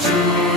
to